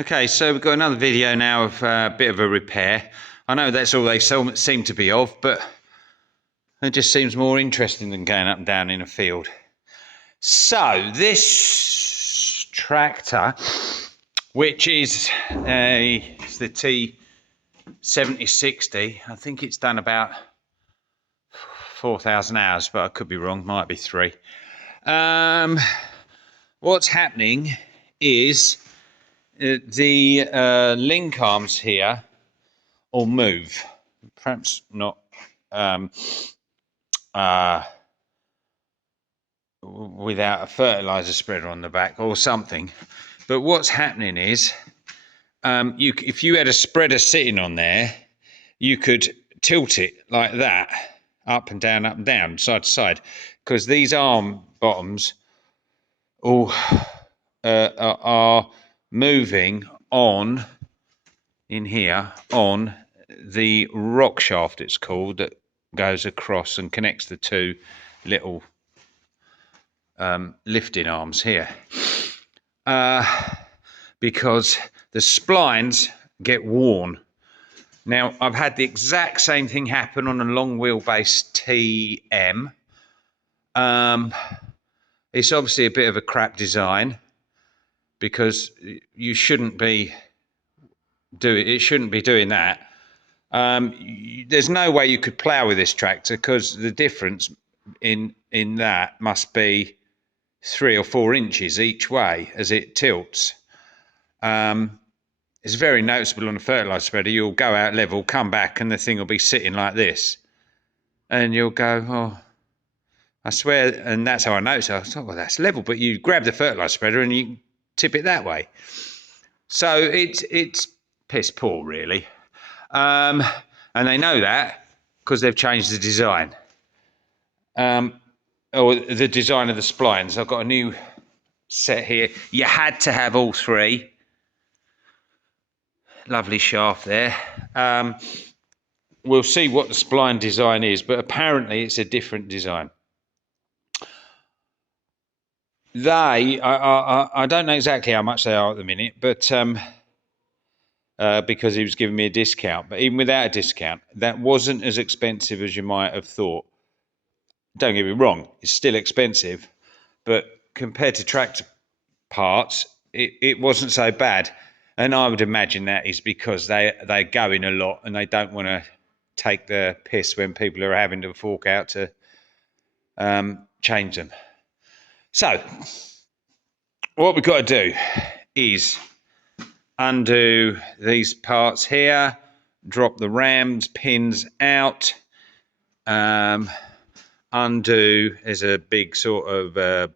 Okay, so we've got another video now of a bit of a repair. I know that's all they seem to be of, but it just seems more interesting than going up and down in a field. So this tractor, which is it's the T7060, I think it's done about 4,000 hours, but I could be wrong, might be 3. What's happening is the link arms here will move, perhaps not without a fertilizer spreader on the back or something. But what's happening is, if you had a spreader sitting on there, you could tilt it like that, up and down, side to side, because these arm bottoms all are moving on in here on the rock shaft, it's called, that goes across and connects the two little lifting arms here, because the splines get worn. Now, I've had the exact same thing happen on a long wheelbase TM. It's obviously a bit of a crap design, because you shouldn't be doing that. There's no way you could plough with this tractor, because the difference in that must be 3 or 4 inches each way as it tilts. It's very noticeable on a fertilizer spreader. You'll go out level, come back, and the thing will be sitting like this, and you'll go, oh, I swear. And that's how I noticed it. I thought, well, that's level, but you grab the fertilizer spreader and you tip it that way. So it's piss poor, really. And they know that because they've changed the design, or the design of the splines. I've got a new set here. You had to have all 3. Lovely shaft there. We'll see what the spline design is, but apparently it's a different design. I don't know exactly how much they are at the minute, but because he was giving me a discount. But even without a discount, that wasn't as expensive as you might have thought. Don't get me wrong, it's still expensive, but compared to tractor parts, it wasn't so bad. And I would imagine that is because they go in a lot and they don't want to take the piss when people are having to fork out to change them. So what we've got to do is undo these parts here, drop the rams pins out, undo, there's a big sort of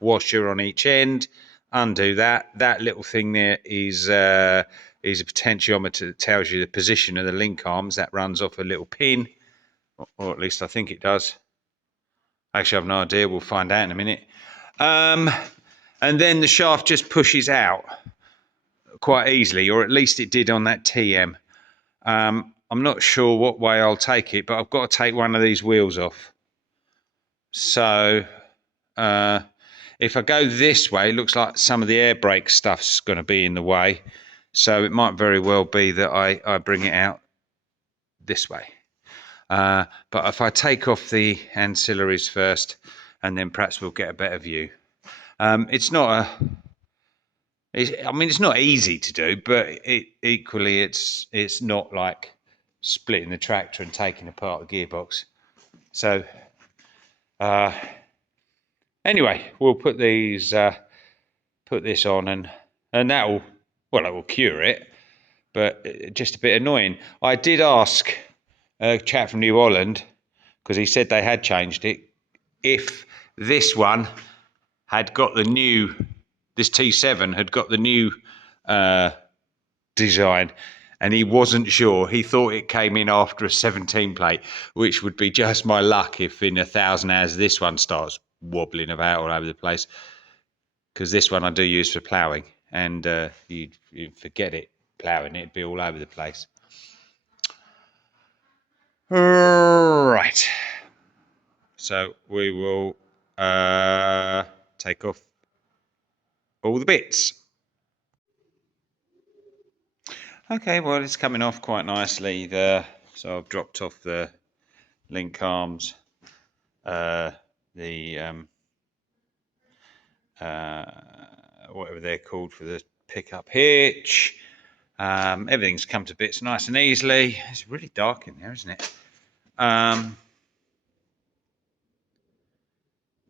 washer on each end, undo that. That little thing there is a potentiometer that tells you the position of the link arms. That runs off a little pin, or at least I think it does. Actually, I have no idea. We'll find out in a minute. And then the shaft just pushes out quite easily, or at least it did on that TM. I'm not sure what way I'll take it, but I've got to take one of these wheels off. So if I go this way, it looks like some of the air brake stuff's going to be in the way. So it might very well be that I bring it out this way. But if I take off the ancillaries first, and then perhaps we'll get a better view. It's not it's not easy to do, but equally it's not like splitting the tractor and taking apart the gearbox. So anyway, we'll put these put this on, and that will cure it, but just a bit annoying. I did ask a chap from New Holland, because he said they had changed it, if this one had got the new, this T7 had got the new design, and he wasn't sure. He thought it came in after a 17 plate, which would be just my luck if in 1,000 hours this one starts wobbling about all over the place, because this one I do use for ploughing, and you'd forget it ploughing, it'd be all over the place. Right, so we will take off all the bits. Okay, well, it's coming off quite nicely there. So I've dropped off the link arms, the whatever they're called for the pickup hitch. Everything's come to bits nice and easily. It's really dark in there, isn't it?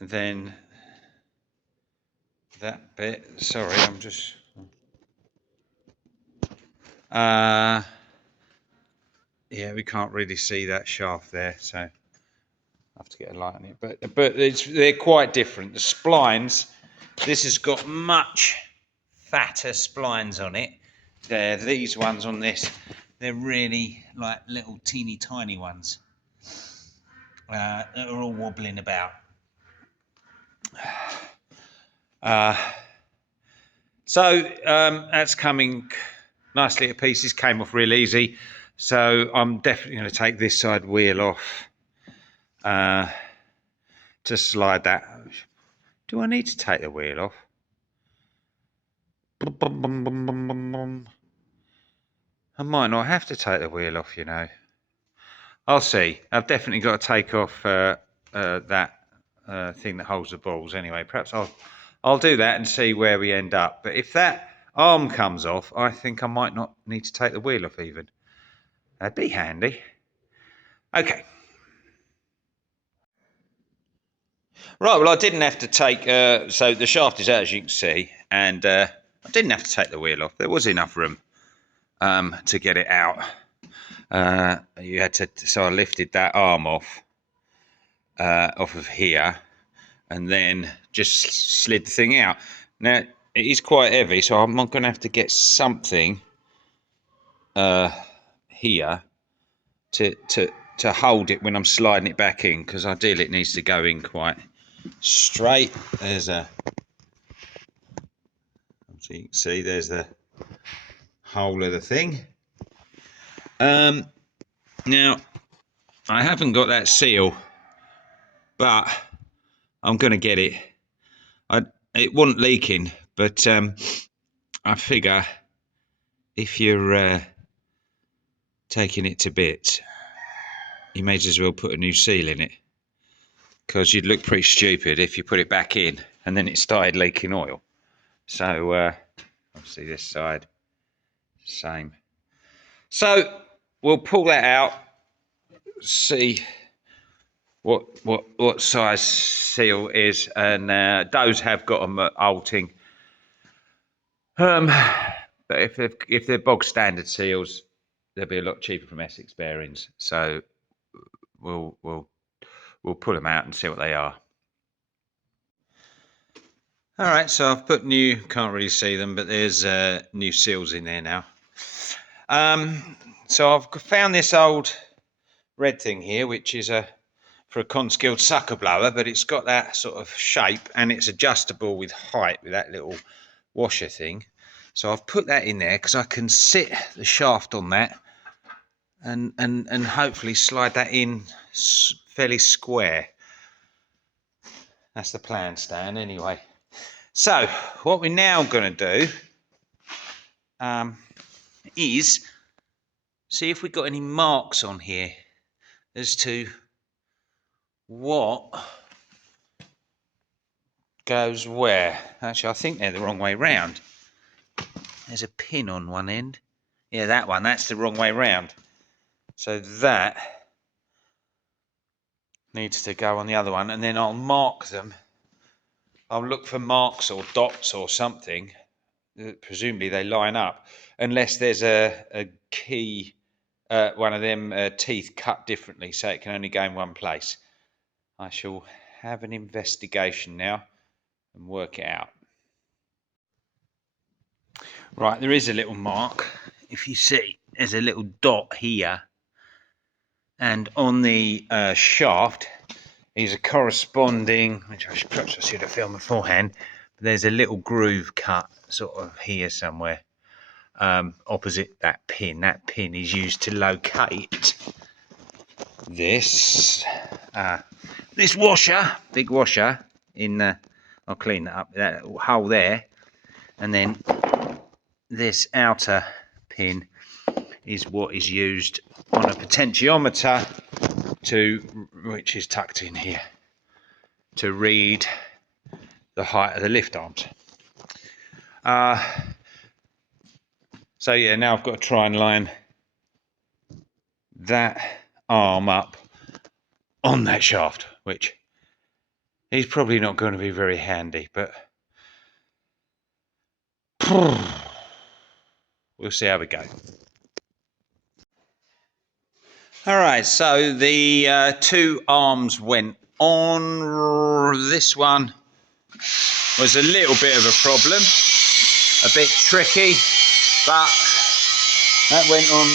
Then that bit, sorry, I'm just yeah, we can't really see that shaft there, so I have to get a light on it. But they're quite different. The splines, this has got much fatter splines on it. These ones on this, they're really like little teeny tiny ones that are all wobbling about. So that's coming nicely to pieces, came off real easy. So I'm definitely going to take this side wheel off to slide that. Do I need to take the wheel off? I might not have to take the wheel off, you know. I'll see. I've definitely got to take off that thing that holds the balls anyway. Perhaps I'll do that and see where we end up. But if that arm comes off, I think I might not need to take the wheel off even. That'd be handy. Okay. Right, well, I didn't have to take... so the shaft is out, as you can see, and I didn't have to take the wheel off. There was enough room to get it out. You had to... So I lifted that arm off of here, and then just slid the thing out. Now, it is quite heavy, so I'm going to have to get something here to hold it when I'm sliding it back in, because ideally it needs to go in quite straight. There's a, so you can see there's the hole of the thing. Now I haven't got that seal, but I'm going to get it. It wasn't leaking, but I figure if you're taking it to bits, you may as well put a new seal in it, because you'd look pretty stupid if you put it back in and then it started leaking oil. So obviously this side, same. So we'll pull that out, see what size seal is, and those have got them at Alting. But if they're bog standard seals, they'll be a lot cheaper from Essex Bearings. So we'll pull them out and see what they are. All right, so I've put new, can't really see them, but there's new seals in there now. So I've found this old red thing here, which is for a Conskilled sucker blower, but it's got that sort of shape and it's adjustable with height with that little washer thing. So I've put that in there because I can sit the shaft on that and hopefully slide that in fairly square. That's the plan, Stan, anyway. So what we're now going to do is see if we've got any marks on here as to what goes where. Actually, I think they're the wrong way round. There's a pin on one end. Yeah, that one, that's the wrong way round. So that needs to go on the other one, and then I'll mark them. I'll look for marks or dots or something. Presumably they line up, unless there's a key, one of them teeth cut differently, so it can only go in one place. I shall have an investigation now and work it out. Right, there is a little mark. If you see, there's a little dot here, and on the shaft is a corresponding, which perhaps I should have filmed beforehand, but there's a little groove cut sort of here somewhere, opposite that pin. That pin is used to locate this this washer, big washer in the, I'll clean that up, that hole there, and then this outer pin is what is used on a potentiometer which is tucked in here, to read the height of the lift arms. So yeah, now I've got to try and line that arm up on that shaft, which is probably not going to be very handy, but we'll see how we go. All right, so the two arms went on. This one was a little bit of a problem, a bit tricky, but that went on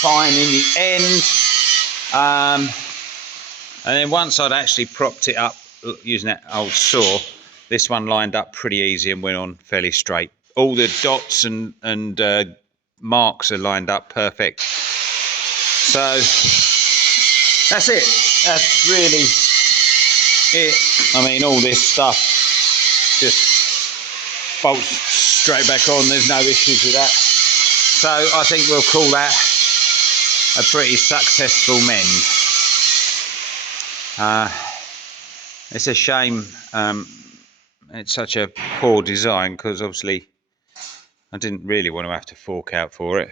fine in the end. And then once I'd actually propped it up using that old saw, this one lined up pretty easy and went on fairly straight. All the dots and marks are lined up perfect. So that's it. That's really it. I mean, all this stuff just bolts straight back on. There's no issues with that. So I think we'll call that a pretty successful mend. It's a shame it's such a poor design, because obviously I didn't really want to have to fork out for it.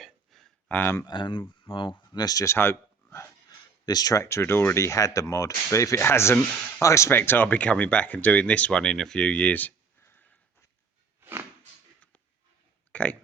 And well, let's just hope this tractor had already had the mod, but if it hasn't, I expect I'll be coming back and doing this one in a few years. Okay.